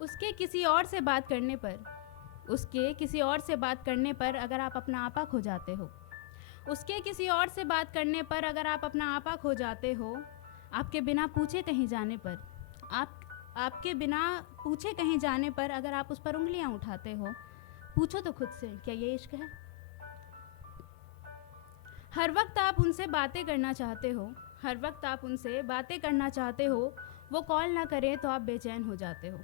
उसके किसी और से बात करने पर उसके किसी और से बात करने पर अगर आप अपना आपा खो जाते हो, उसके किसी और से बात करने पर अगर आप अपना आपा खो जाते हो, आपके बिना पूछे कहीं जाने पर आपके बिना पूछे कहीं जाने पर अगर आप उस पर उंगलियां उठाते हो, पूछो तो खुद से, क्या ये इश्क है? हर वक्त आप उनसे बातें करना चाहते हो, हर वक्त आप उनसे बातें करना चाहते हो, वो कॉल ना करे तो आप बेचैन हो जाते हो।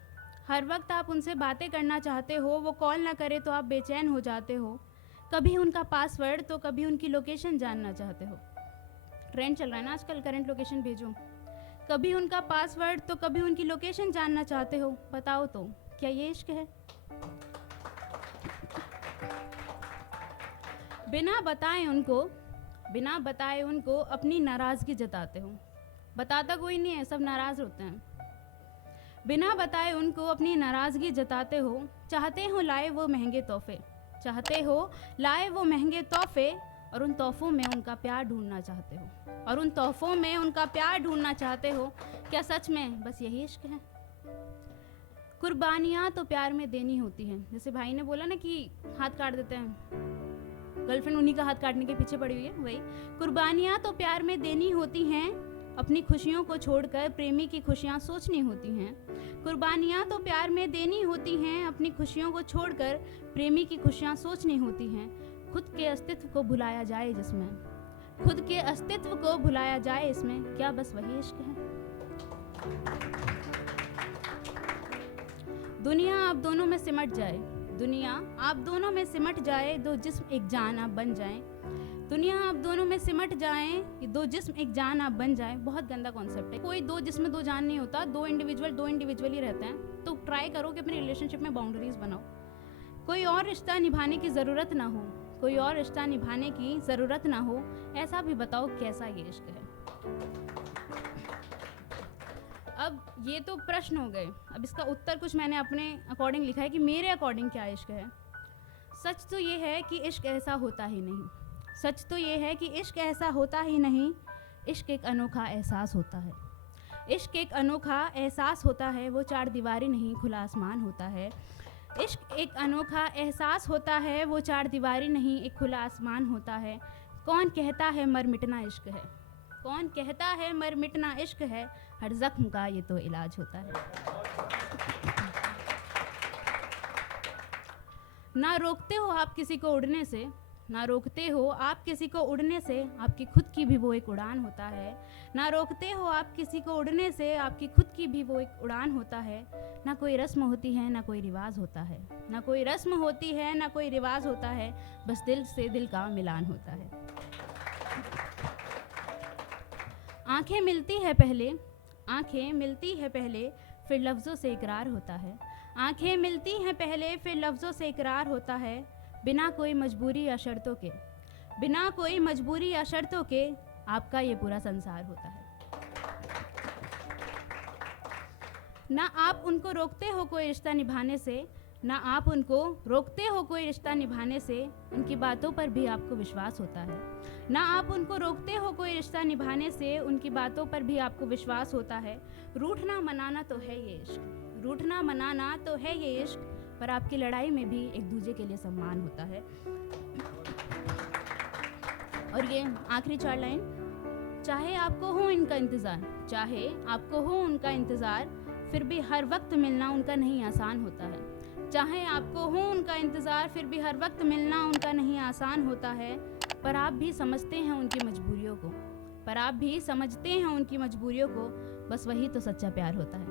हर वक्त आप उनसे बातें करना चाहते हो, वो कॉल ना करे तो आप बेचैन हो जाते हो। कभी उनका पासवर्ड तो कभी उनकी लोकेशन जानना चाहते हो। ट्रेंड चल रहा है ना आजकल, करंट लोकेशन भेजो। कभी उनका पासवर्ड तो कभी उनकी लोकेशन जानना चाहते हो। बताओ तो, क्या ये इश्क है? बिना बताए उनको अपनी नाराज़गी जताते हो। बताता कोई नहीं है, सब नाराज़ होते हैं। बिना बताए उनको अपनी नाराज़गी जताते हो। चाहते हो लाए वो महंगे तोहफे और उन तोहफ़ों में उनका प्यार ढूंढना चाहते हो। क्या सच में बस यही इश्क है? कुर्बानियाँ तो प्यार में देनी होती हैं। जैसे भाई ने बोला ना कि हाथ काट देते हैं, गर्लफ्रेंड उन्हीं का हाथ काटने के पीछे पड़ी हुई है, वही कुर्बानियाँ तो प्यार में देनी होती हैं। अपनी खुशियों को छोड़कर प्रेमी की खुशियाँ सोचनी होती हैं। कुर्बानियाँ तो प्यार में देनी होती हैं, अपनी खुशियों को छोड़कर प्रेमी की खुशियाँ सोचनी होती हैं। खुद के अस्तित्व को भुलाया जाए इसमें, क्या बस वही इश्क है? दुनिया आप दोनों में सिमट जाए, दो जिस्म एक जान आप बन जाएं। दुनिया आप दोनों में सिमट जाएं, दो जिस्म एक जान आप बन जाएं। बहुत गंदा कॉन्सेप्ट है। कोई दो जिस्म दो जान नहीं होता, दो इंडिविजुअल ही रहते हैं। तो ट्राई करो कि अपने रिलेशनशिप में बाउंड्रीज बनाओ। कोई और रिश्ता निभाने की ज़रूरत ना हो, ऐसा भी बताओ कैसा ये इश्क है? अब ये तो प्रश्न हो गए, अब इसका उत्तर कुछ मैंने अपने अकॉर्डिंग लिखा है कि मेरे अकॉर्डिंग क्या इश्क है। सच तो ये है कि इश्क ऐसा होता ही नहीं। इश्क एक अनोखा एहसास होता है। वो चार दीवारी नहीं, खुला आसमान होता है। इश्क एक अनोखा एहसास होता है, वो चार दीवारी नहीं, एक खुला आसमान होता है। कौन कहता है मर मिटना इश्क है? हर जख्म का ये तो इलाज होता है। ना रोकते हो आप किसी को उड़ने से, आपकी खुद की भी वो एक उड़ान होता है। ना रोकते हो आप किसी को उड़ने से, आपकी खुद की भी वो एक उड़ान होता है। ना कोई रस्म होती है, ना कोई रिवाज होता है, बस दिल से दिल का मिलान होता है। आंखें मिलती है पहले, फिर लफ्ज़ों से इकरार होता है। बिना कोई मजबूरी या शर्तों के आपका ये पूरा संसार होता है। ना आप उनको रोकते हो कोई रिश्ता निभाने से, उनकी बातों पर भी आपको विश्वास होता है। रूठना मनाना तो है ये इश्क, पर आपकी लड़ाई में भी एक दूसरे के लिए सम्मान होता है। और ये आखिरी चार लाइन, चाहे आपको हो उनका इंतज़ार, फिर भी हर वक्त मिलना उनका नहीं आसान होता है। पर आप भी समझते हैं उनकी मजबूरियों को, बस वही तो सच्चा प्यार होता है।